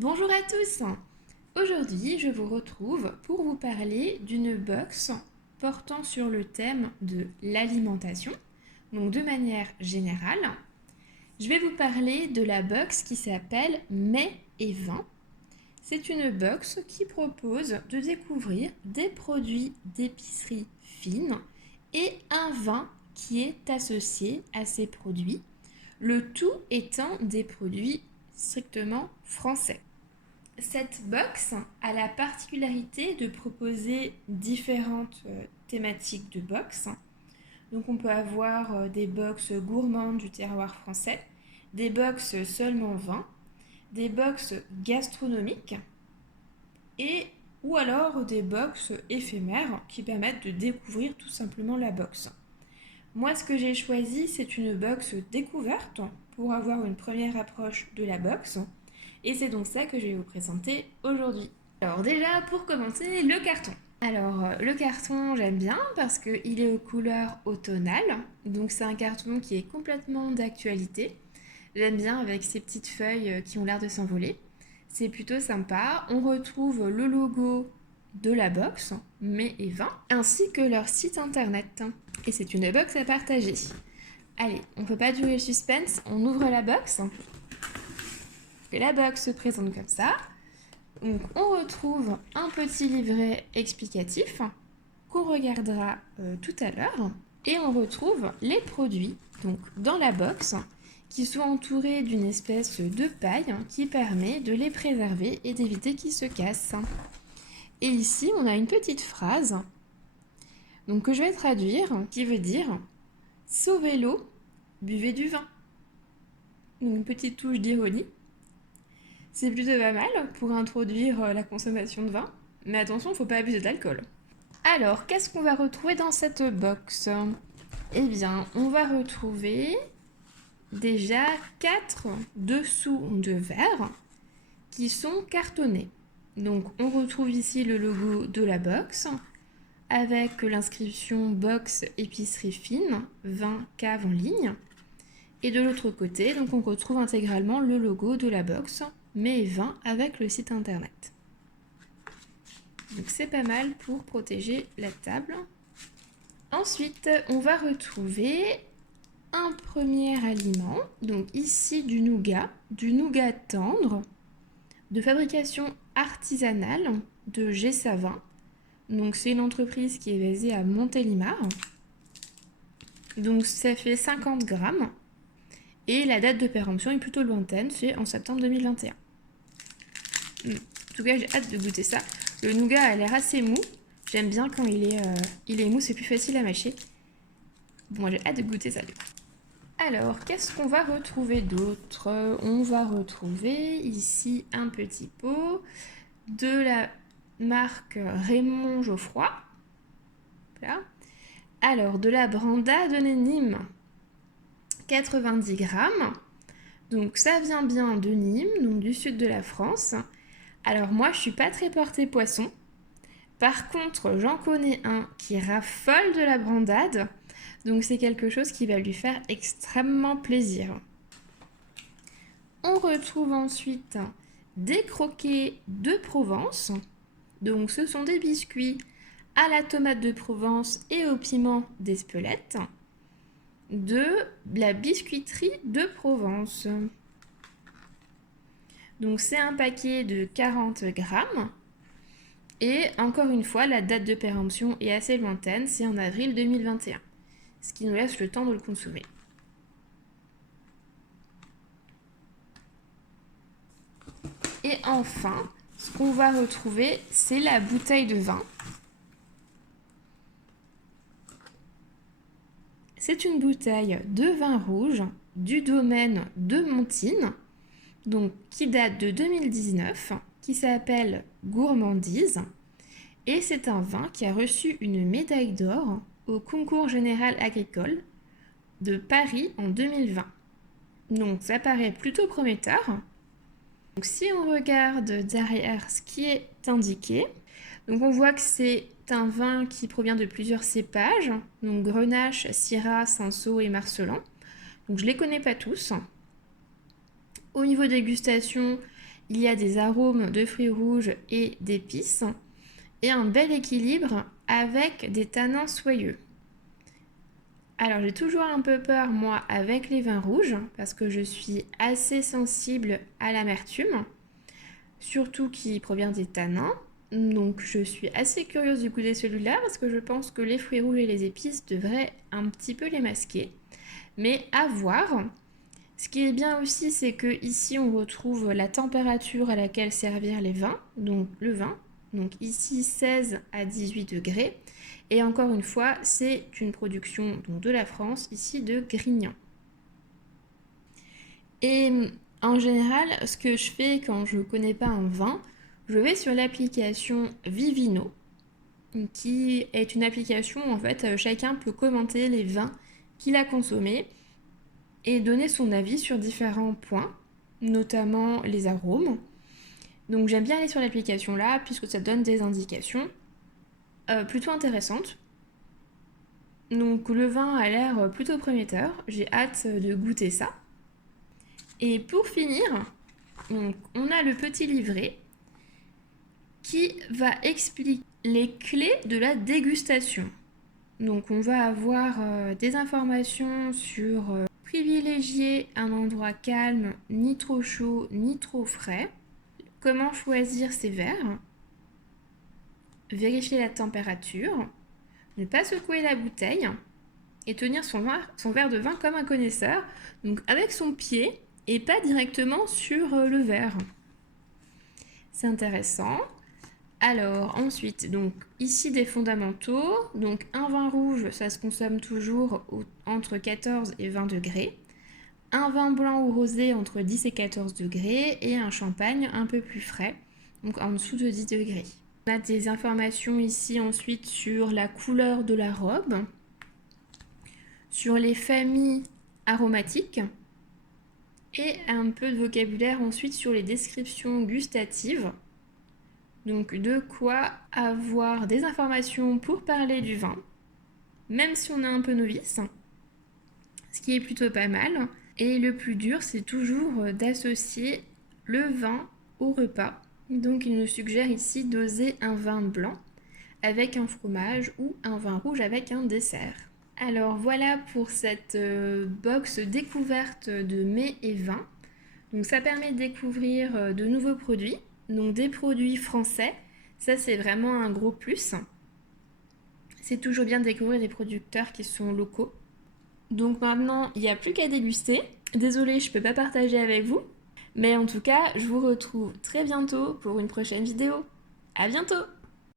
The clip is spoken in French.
Bonjour à tous. Aujourd'hui, je vous retrouve pour vous parler d'une box portant sur le thème de l'alimentation. Donc de manière générale, je vais vous parler de la box qui s'appelle Mets et vin. C'est une box qui propose de découvrir des produits d'épicerie fine et un vin qui est associé à ces produits, le tout étant des produits strictement français. Cette box a la particularité de proposer différentes thématiques de box. Donc on peut avoir des box gourmandes du terroir français, des box seulement vin, des box gastronomiques ou alors des box éphémères qui permettent de découvrir tout simplement la box. Moi, ce que j'ai choisi, c'est une box découverte pour avoir une première approche de la box. Et c'est donc ça que je vais vous présenter aujourd'hui. Alors déjà, pour commencer, le carton. Alors, le carton, j'aime bien parce qu'il est aux couleurs automnales. Donc c'est un carton qui est complètement d'actualité. J'aime bien avec ces petites feuilles qui ont l'air de s'envoler. C'est plutôt sympa. On retrouve le logo de la box, Mets et vin, ainsi que leur site internet. Et c'est une box à partager. Allez, on ne peut pas durer le suspense, on ouvre la box. Et la box se présente comme ça. Donc on retrouve un petit livret explicatif qu'on regardera tout à l'heure. Et on retrouve les produits donc dans la box qui sont entourés d'une espèce de paille qui permet de les préserver et d'éviter qu'ils se cassent. Et ici, on a une petite phrase donc, que je vais traduire qui veut dire « Sauvez l'eau, buvez du vin ». Donc une petite touche d'ironie. C'est plutôt pas mal pour introduire la consommation de vin, mais attention, il ne faut pas abuser d'alcool. Alors, qu'est-ce qu'on va retrouver dans cette box ? Eh bien, on va retrouver déjà 4 dessous de verre qui sont cartonnés. Donc, on retrouve ici le logo de la box avec l'inscription box épicerie fine, 20 caves en ligne. Et de l'autre côté, donc on retrouve intégralement le logo de la box, Mets et vin avec le site internet. Donc c'est pas mal pour protéger la table. Ensuite, on va retrouver un premier aliment, donc ici du nougat tendre, de fabrication artisanale de G-Savin. Donc c'est une entreprise qui est basée à Montélimar. Donc ça fait 50 grammes. Et la date de péremption est plutôt lointaine, c'est en septembre 2021. En tout cas, j'ai hâte de goûter ça. Le nougat a l'air assez mou. J'aime bien quand il est mou, c'est plus facile à mâcher. Bon, moi j'ai hâte de goûter ça du coup. Alors, qu'est-ce qu'on va retrouver d'autre ? On va retrouver ici un petit pot de la marque Raymond Geoffroy. Voilà. Alors, de la Branda de Nîmes, 90 grammes. Donc, ça vient bien de Nîmes, donc du sud de la France. Alors, moi, je suis pas très portée poisson. Par contre, j'en connais un qui raffole de la brandade. Donc, c'est quelque chose qui va lui faire extrêmement plaisir. On retrouve ensuite des croquets de Provence. Donc, ce sont des biscuits à la tomate de Provence et au piment d'Espelette de la biscuiterie de Provence. Donc, c'est un paquet de 40 grammes. Et encore une fois, la date de péremption est assez lointaine, c'est en avril 2021. Ce qui nous laisse le temps de le consommer. Et enfin, ce qu'on va retrouver, c'est la bouteille de vin. C'est une bouteille de vin rouge du domaine de Montine, donc qui date de 2019, qui s'appelle Gourmandise. Et c'est un vin qui a reçu une médaille d'or au concours général agricole de Paris en 2020. Donc ça paraît plutôt prometteur. Donc si on regarde derrière ce qui est indiqué, donc on voit que c'est un vin qui provient de plusieurs cépages, donc Grenache, Syrah, Cinsault et Marselan. Donc je ne les connais pas tous. Au niveau dégustation, il y a des arômes de fruits rouges et d'épices et un bel équilibre avec des tanins soyeux. Alors j'ai toujours un peu peur moi avec les vins rouges parce que je suis assez sensible à l'amertume, surtout qui provient des tanins. Donc je suis assez curieuse de goûter celui-là parce que je pense que les fruits rouges et les épices devraient un petit peu les masquer. Mais à voir. Ce qui est bien aussi, c'est que ici on retrouve la température à laquelle servir les vins, donc le vin. Donc ici 16 à 18 degrés. Et encore une fois, c'est une production donc, de la France, ici de Grignan. Et en général, ce que je fais quand je ne connais pas un vin, je vais sur l'application Vivino, qui est une application où en fait chacun peut commenter les vins qu'il a consommés et donner son avis sur différents points, notamment les arômes. Donc j'aime bien aller sur l'application là, puisque ça donne des indications plutôt intéressantes. Donc le vin a l'air plutôt prometteur, j'ai hâte de goûter ça. Et pour finir, donc, on a le petit livret qui va expliquer les clés de la dégustation. Donc on va avoir des informations sur privilégier un endroit calme, ni trop chaud, ni trop frais. Comment choisir ses verres. Vérifier la température. Ne pas secouer la bouteille. Et tenir son verre de vin comme un connaisseur. Donc avec son pied et pas directement sur le verre. C'est intéressant. Alors ensuite, donc ici des fondamentaux. Donc un vin rouge, ça se consomme toujours entre 14 et 20 degrés. Un vin blanc ou rosé entre 10 et 14 degrés et un champagne un peu plus frais, donc en dessous de 10 degrés. On a des informations ici ensuite sur la couleur de la robe, sur les familles aromatiques et un peu de vocabulaire ensuite sur les descriptions gustatives. Donc de quoi avoir des informations pour parler du vin, même si on est un peu novice, ce qui est plutôt pas mal. Et le plus dur, c'est toujours d'associer le vin au repas. Donc il nous suggère ici doser un vin blanc avec un fromage ou un vin rouge avec un dessert. Alors voilà pour cette box découverte de mets et vins. Donc ça permet de découvrir de nouveaux produits, donc des produits français. Ça c'est vraiment un gros plus. C'est toujours bien de découvrir des producteurs qui sont locaux. Donc maintenant, il n'y a plus qu'à déguster. Désolée, je ne peux pas partager avec vous. Mais en tout cas, je vous retrouve très bientôt pour une prochaine vidéo. À bientôt!